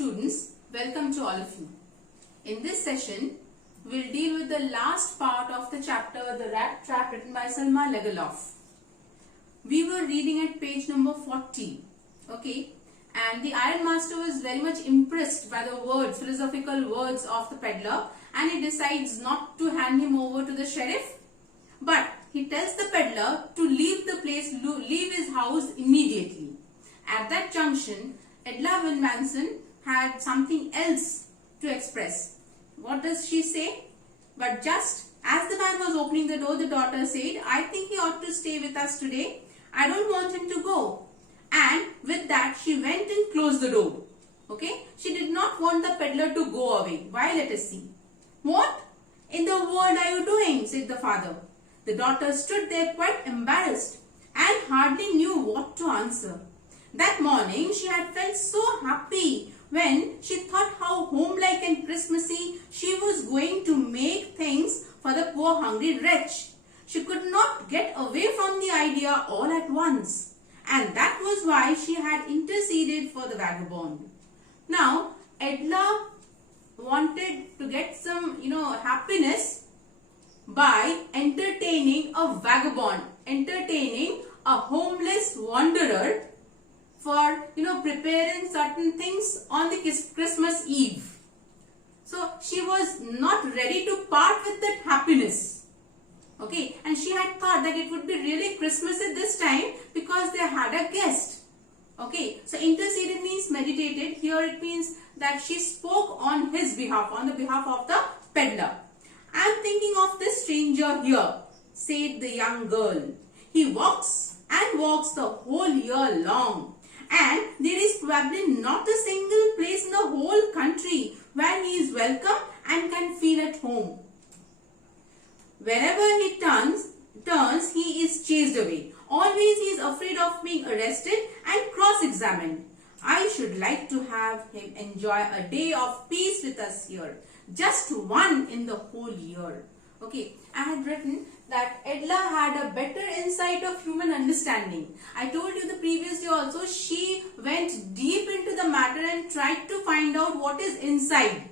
students, welcome to all of you. In this session, we'll deal with the last part of the chapter The Rat Trap written by Selma Lagerlöf. We were reading at page number 40, okay, and the Iron Master was very much impressed by the words, philosophical words of the peddler, and he decides not to hand him over to the sheriff, but he tells the peddler to leave the place, leave his house immediately. At that junction, Edla Winmanson had something else to express. What does she say? But just as the man was opening the door, the daughter said, "I think he ought to stay with us today. I don't want him to go." And with that, she went and closed the door. Okay? She did not want the peddler to go away. Why? Let us see. "What in the world are you doing?" said the father. The daughter stood there quite embarrassed and hardly knew what to answer. That morning, she had felt so happy when she thought how homelike and Christmassy she was going to make things for the poor hungry wretch. She could not get away from the idea all at once, and that was why she had interceded for the vagabond. Now, Edla wanted to get some, happiness by entertaining a vagabond, entertaining a homeless wanderer for, preparing certain things on the Christmas Eve. So, she was not ready to part with that happiness. Okay, and she had thought that it would be really Christmas at this time because they had a guest. Okay, so interceded means meditated. Here it means that she spoke on his behalf, on the behalf of the peddler. "I am thinking of this stranger here," said the young girl. "He walks and walks the whole year long, and there is probably not a single place in the whole country where he is welcome and can feel at home. Wherever he turns, he is chased away. Always he is afraid of being arrested and cross-examined. I should like to have him enjoy a day of peace with us here. Just one in the whole year." Okay, I had written that Edla had a better insight of human understanding. I told you the previous day also, she went deep into the matter and tried to find out what is inside.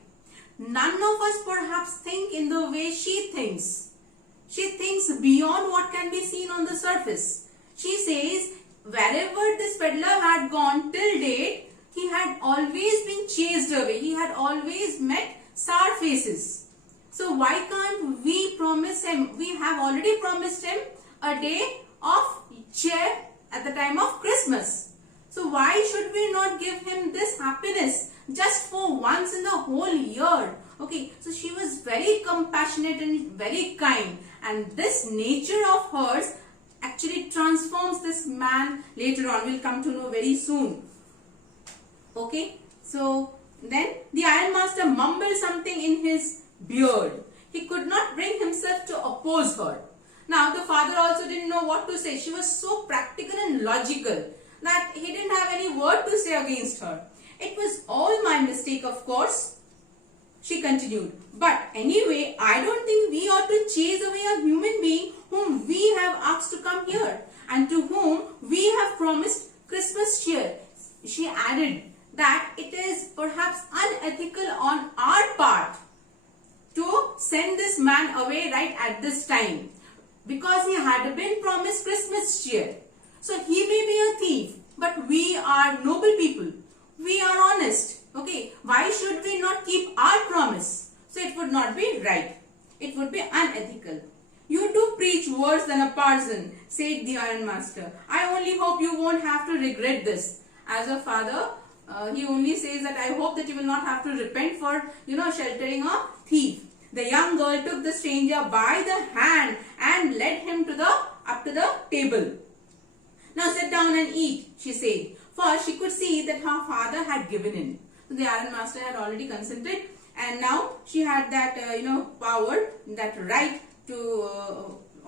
None of us perhaps think in the way she thinks. She thinks beyond what can be seen on the surface. She says, wherever this peddler had gone till date, he had always been chased away. He had always met sour faces. So why can't we promise him? We have already promised him a day of cheer at the time of Christmas. So why should we not give him this happiness just for once in the whole year? Okay, so she was very compassionate and very kind, and this nature of hers actually transforms this man later on. We'll come to know very soon. Okay, so then the Iron Master mumbled something in his beard. He could not bring himself to oppose her. Now the father also didn't know what to say. She was so practical and logical that he didn't have any word to say against her. "It was all my mistake, of course," she continued. "But anyway, I don't think we ought to chase away a human being whom we have asked to come here and to whom we have promised Christmas cheer." She added that it is perhaps unethical on our part to send this man away right at this time because he had been promised Christmas cheer. So he may be a thief, but we are noble people. We are honest. Okay, why should we not keep our promise? So it would not be right. It would be unethical. "You do preach worse than a parson," said the Iron Master. "I only hope you won't have to regret this." As a father, he only says that, "I hope that you will not have to repent for, sheltering a thief." The young girl took the stranger by the hand and led him up to the table. "Now sit down and eat," she said, for she could see that her father had given in. So the Iron Master had already consented, and now she had that, power, that right to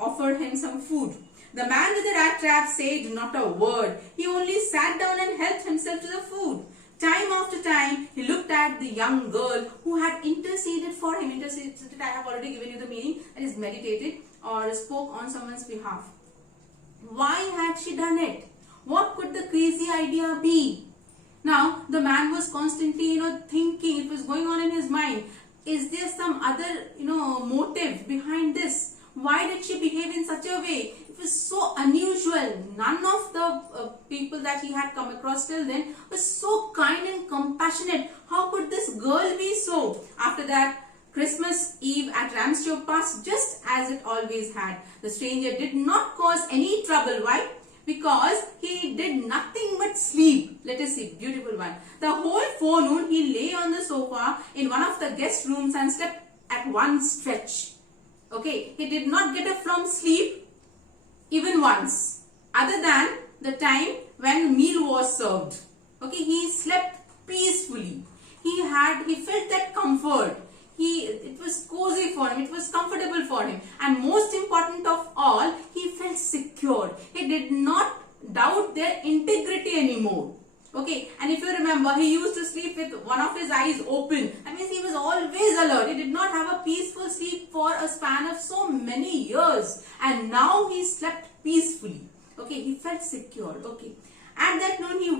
offer him some food. The man with the rat trap said not a word. He only sat down and helped himself to the food. Time after time, he looked at the young girl who had interceded for him. Interceded, I have already given you the meaning, that is meditated or spoke on someone's behalf. Why had she done it? What could the crazy idea be? Now the man was constantly, thinking, it was going on in his mind. Is there some other, motive behind this? Why did she behave in such a way? It was so unusual. None of the people that he had come across till then was so kind and compassionate. How could this girl be so? After that, Christmas Eve at Ramshow passed just as it always had. The stranger did not cause any trouble. Why? Because he did nothing but sleep. Let us see, beautiful one. The whole forenoon he lay on the sofa in one of the guest rooms and slept at one stretch. Okay, he did not get up from sleep even once, other than the time when meal was served. Okay, he slept peacefully. He felt that comfort. It was cozy for him, it was comfortable for him, and most important of all, he felt secure. He did not doubt their integrity anymore. Okay, and if you remember, he used to sleep with one of his eyes open. That means he was always alert. He did not have a peaceful sleep for a span of so many years, and now he slept peacefully. Okay, he felt secure. Okay, at that noon they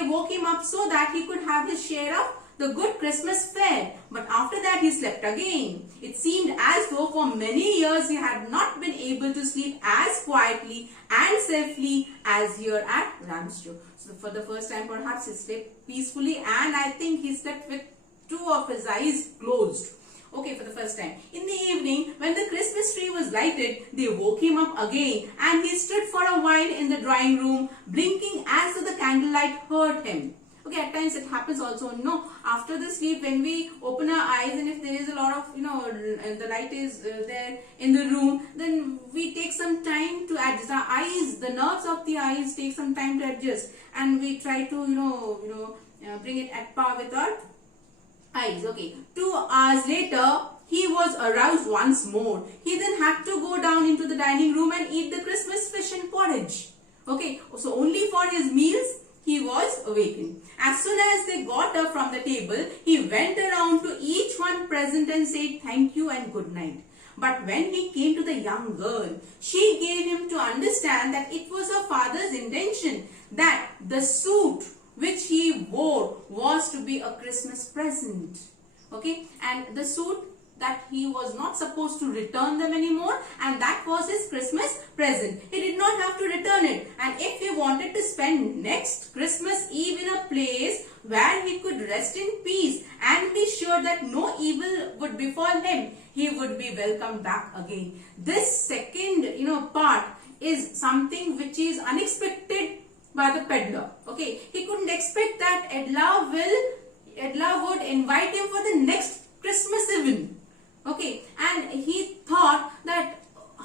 woke him up so that he could have his share of the good Christmas fare. But after that he slept again. It seemed as though for many years he had not been able to sleep as quietly and safely as here at Ramshow. So for the first time perhaps he slept peacefully, and I think he slept with two of his eyes closed. Okay, for the first time. In the evening, when the Christmas tree was lighted, they woke him up again, and he stood for a while in the drawing room, blinking as though the candlelight hurt him. Okay, at times it happens also, after the sleep, when we open our eyes and if there is a lot of, the light is there in the room, then we take some time to adjust. Our eyes, the nerves of the eyes take some time to adjust, and we try to, bring it at par with our eyes. Okay, 2 hours later, he was aroused once more. He then had to go down into the dining room and eat the Christmas fish and porridge. Okay, so only for his meals he was awakened. As soon as they got up from the table, he went around to each one present and said thank you and good night. But when he came to the young girl, she gave him to understand that it was her father's intention that the suit which he wore was to be a Christmas present. Okay, and the suit that he was not supposed to return them anymore, and that was his Christmas present. He did not have to return it, and if he wanted to spend next Christmas Eve in a place where he could rest in peace and be sure that no evil would befall him, he would be welcomed back again. This second part is something which is unexpected by the peddler. Okay, he couldn't expect that Edla would invite him for the next Christmas even. Okay, and he thought that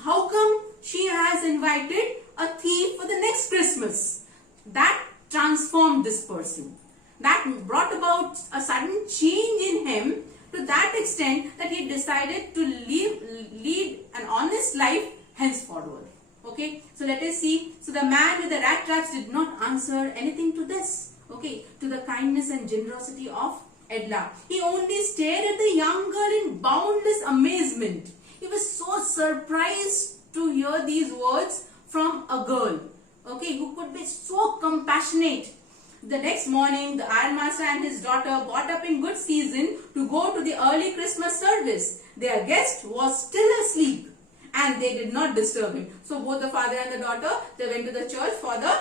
how come she has invited a thief for the next Christmas? That transformed this person. That brought about a sudden change in him to that extent that he decided to lead an honest life henceforward. Okay, so let us see. So the man with the rat traps did not answer anything to this. Okay, to the kindness and generosity of Edla. He only stared at the young girl in boundless amazement. He was so surprised to hear these words from a girl, okay, who could be so compassionate. The next morning, the ironmaster and his daughter got up in good season to go to the early Christmas service. Their guest was still asleep, and they did not disturb him. So both the father and the daughter, they went to the church for the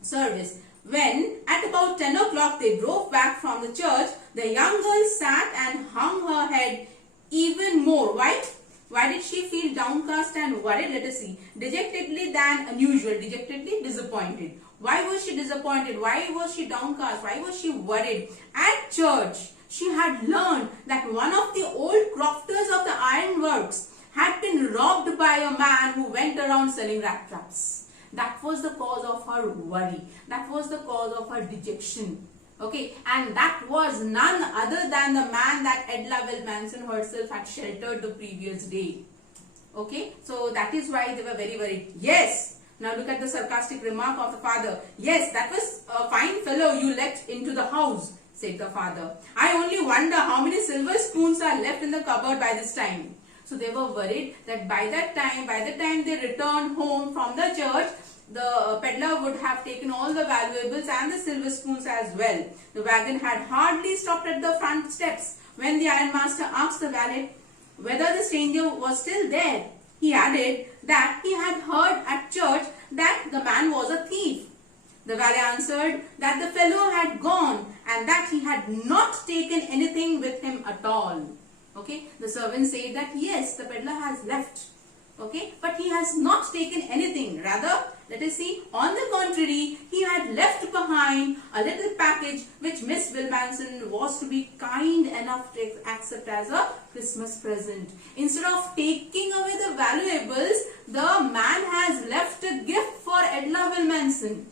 service. When at about 10 o'clock they drove back from the church, the young girl sat and hung her head even more. Why? Why did she feel downcast and worried? Let us see. Dejectedly than unusual. Dejectedly disappointed. Why was she disappointed? Why was she downcast? Why was she worried? At church, she had learned that one of the old crofters of the ironworks had been robbed by a man who went around selling rat traps. That was the cause of her worry. That was the cause of her dejection. Okay, and that was none other than the man that Edla Manson herself had sheltered the previous day. Okay, so that is why they were very worried. Yes, now look at the sarcastic remark of the father. Yes, that was a fine fellow you let into the house, said the father. I only wonder how many silver spoons are left in the cupboard by this time. So they were worried that by the time they returned home from the church, the peddler would have taken all the valuables and the silver spoons as well. The wagon had hardly stopped at the front steps when the ironmaster asked the valet whether the stranger was still there. He added that he had heard at church that the man was a thief. The valet answered that the fellow had gone and that he had not taken anything with him at all. Okay, the servant said that yes, the peddler has left. Okay, but he has not taken anything. Rather, let us see, on the contrary, he had left behind a little package which Miss Wilmanson was to be kind enough to accept as a Christmas present. Instead of taking away the valuables, the man has left a gift for Edla Wilmanson.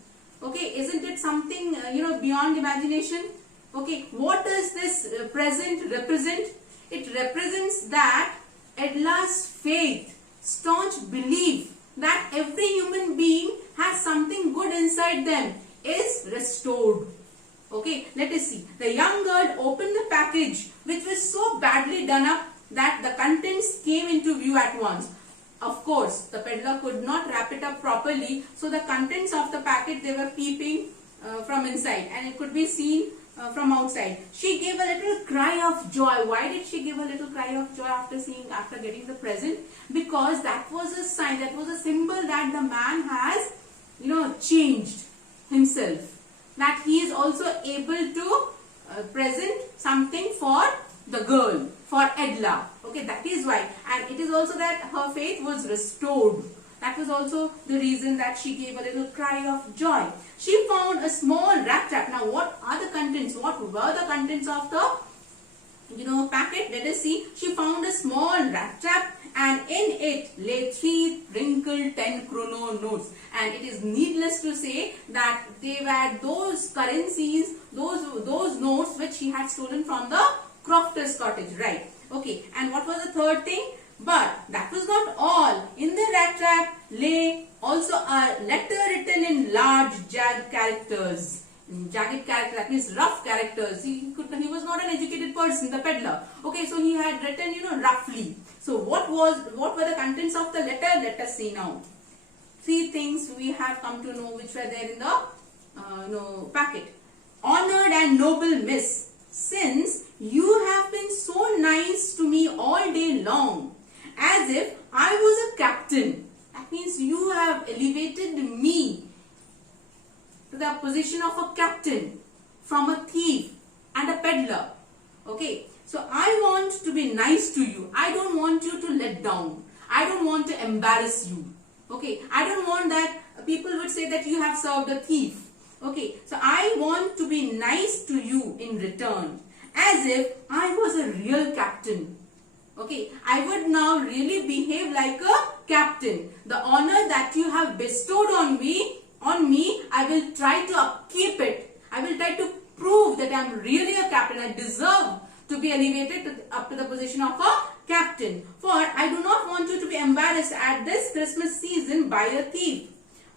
Okay, isn't it something beyond imagination? Okay, what does this present represent? It represents that Edla's faith, staunch belief that every human being has something good inside them is restored. Okay, let us see. The young girl opened the package, which was so badly done up that the contents came into view at once. Of course, the peddler could not wrap it up properly, so the contents of the packet, they were peeping from inside and it could be seen from outside. She gave a little cry of joy. Why did she give a little cry of joy after getting the present? Because that was a sign, that was a symbol that the man has, changed himself. That he is also able to present something for the girl, for Edla. Okay, that is why. And it is also that her faith was restored. That was also the reason that she gave a little cry of joy. She found a small rat trap. Now, what are the contents? What were the contents of the packet? Let us see. She found a small rat trap and in it lay 3 wrinkled 10 chrono notes. And it is needless to say that they were those currencies, those notes which she had stolen from the crofter's cottage, right? Okay, and what was the third thing? But that was not all. In the rat trap lay also a letter written in large jagged characters. Jagged character, that means rough characters. He was not an educated person, the peddler. Okay, so he had written, roughly. So what were the contents of the letter? Let us see now. 3 things we have come to know which were there in the packet. Honored and noble miss, since you have been so nice to me all day long, as if I was a captain. That means you have elevated me to the position of a captain from a thief and a peddler. Okay, so I want to be nice to you. I don't want you to let down. I don't want to embarrass you. Okay, I don't want that people would say that you have served a thief. Okay, so I want to be nice to you in return, as if I was a real captain. Okay, I would now really behave like a captain. The honor that you have bestowed on me, I will try to upkeep it. I will try to prove that I am really a captain. I deserve to be elevated up to the position of a captain. For I do not want you to be embarrassed at this Christmas season by a thief.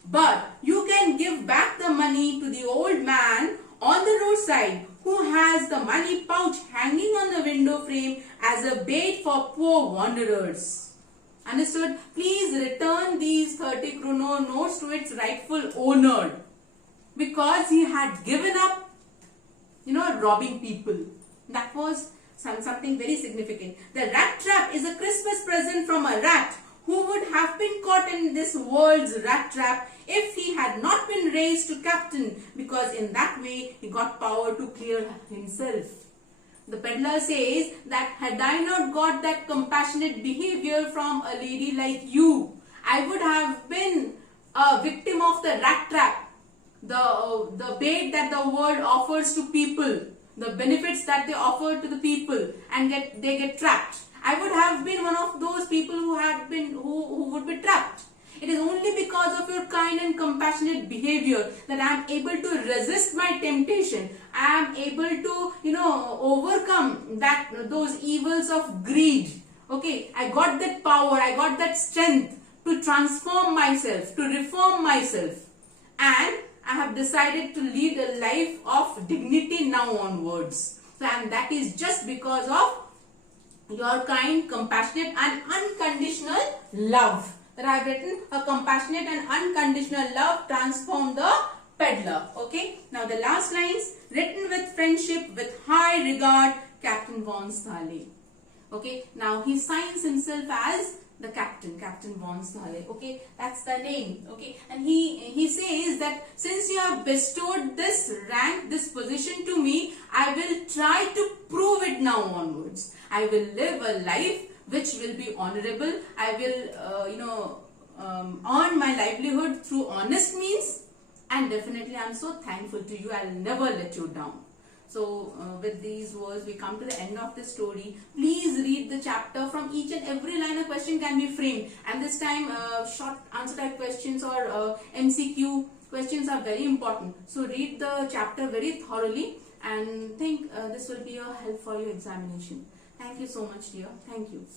But you can give back the money to the old man on the roadside who has the money pouch hanging on the window frame as a bait for poor wanderers. Understood? Please return these 30 chrono notes to its rightful owner, because he had given up, robbing people. That was something very significant. The rat trap is a Christmas present from a rat who would have been caught in this world's rat trap if he had not been raised to captain, because in that way he got power to clear himself. The peddler says that had I not got that compassionate behavior from a lady like you, I would have been a victim of the rat trap, the bait that the world offers to people, the benefits that they offer to the people, and they get trapped. I would have been one of those people who would be trapped. It is only because of your kind and compassionate behavior that I am able to resist my temptation. I am able to, overcome those evils of greed. Okay, I got that power, I got that strength to transform myself, to reform myself. And I have decided to lead a life of dignity now onwards. And that is just because of your kind, compassionate and unconditional love. that I have written, a compassionate and unconditional love transformed the peddler. Okay. Now the last lines, written with friendship, with high regard, Captain von Stahli. Okay. Now he signs himself as the captain, Captain von Stahli. Okay, that's the name. Okay, and he says that since you have bestowed this rank, this position to me, I will try to prove it now onwards. I will live a life which will be honorable. I will, earn my livelihood through honest means, and definitely I am so thankful to you. I'll never let you down. So with these words we come to the end of the story. Please read the chapter. From each and every line a question can be framed, and this time short answer type questions or MCQ questions are very important. So read the chapter very thoroughly and think this will be a help for your examination. Thank you so much, dear. Thank you.